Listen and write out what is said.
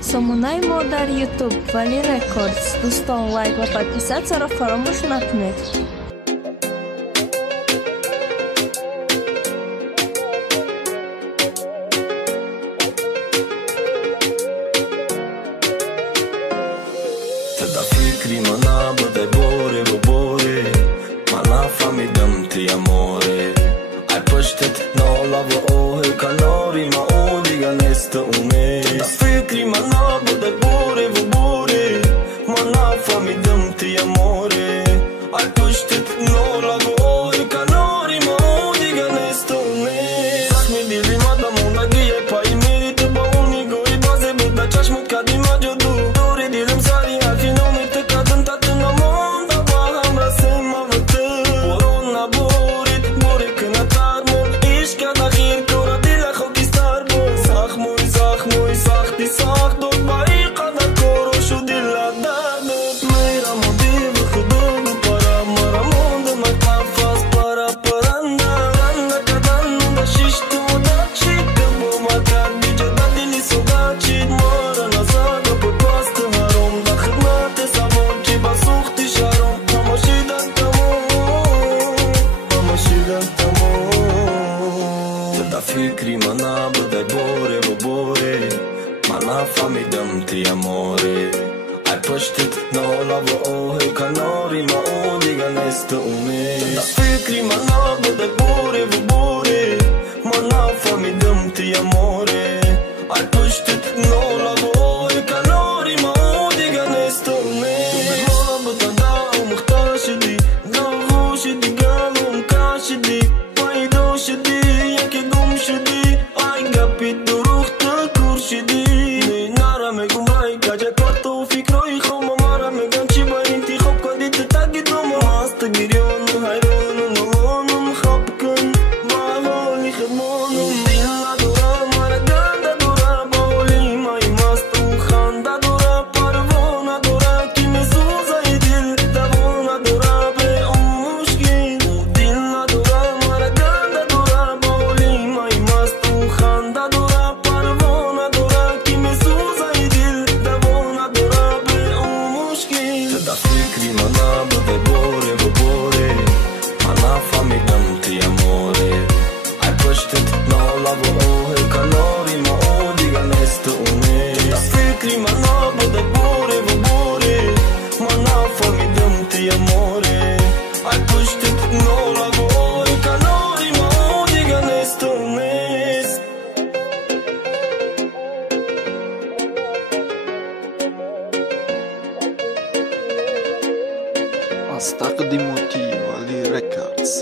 Sommunay ما در یوتیوب ولی رکوردز. دوستان لایک و подписаться را فراموش نکنید. Da fikri ma nabădă bore, bore. Ma nafamidam ti amore. Ai păștet no lavo ohe canori ma odiga nesta umes. Da fikri ma nabădă bore, bore. Ma nafamidam ti amore. Ai păștet no lavo ohe canori ma odiga nesta umes. Sasmi dili madam una gie pa i merite ba unigo i baze buda chash mut ka di majodu. Dore dilim sari afi no mete ka dantat na monda ba hamra sema vete. Corona borit bore kana tarmo ish ka da gir kora dila khoki starbo. Sakh moy sakh ti sakh do ba i qada koro shu dila dadot. Mera modi bkhdo para mara mond ma tafas para paranda. Randa kadan da shishto da chit bo ma kad bi jada dili sodachi. Mara nazaga po past harom da khidmat samon ki basukti sharom. Tamashidan tamo da fikri ma nabădă bore, bore. Ma nafamidam ti amore. Ai păștet no lavo ohe canori ma odiga nesta umes. Da fikri ma nabădă bore, bore. Ma nafamidam ti amore. Ai păștet no lavo ohe canori ma odiga nesta umes. Nabădă da umhtashidi da hushidi galum kashidi. Pai doshidi yake gumshidi. Ai gapit durukhta kurshidi. Nara me gumrai kaje parto fikroi khoma mara me ganchi ba inti khob kadit tagid no mast girion hayron nolonum khapkan ma holi khmonum dilla dura mara ganda dura boli mai mast khanda dura parvona dura ki mesuza idil davona dura be mushkin dilla dura mara ganda dura boli mai mast khanda dura parvona dura ki mesuza idil davona dura be mushkin. Da fikri ma nabădă bore, bore. Ma nafamidam ti amore. Ai păștet no lavo ohe canori ma odiga nesta umes. Da fikri ma nabădă bore, bore. Ma nafamidam ti amore. Ai păștet no lavo ohe canori ma odiga nesta umes. أستقدم تي ولي ريكوردز.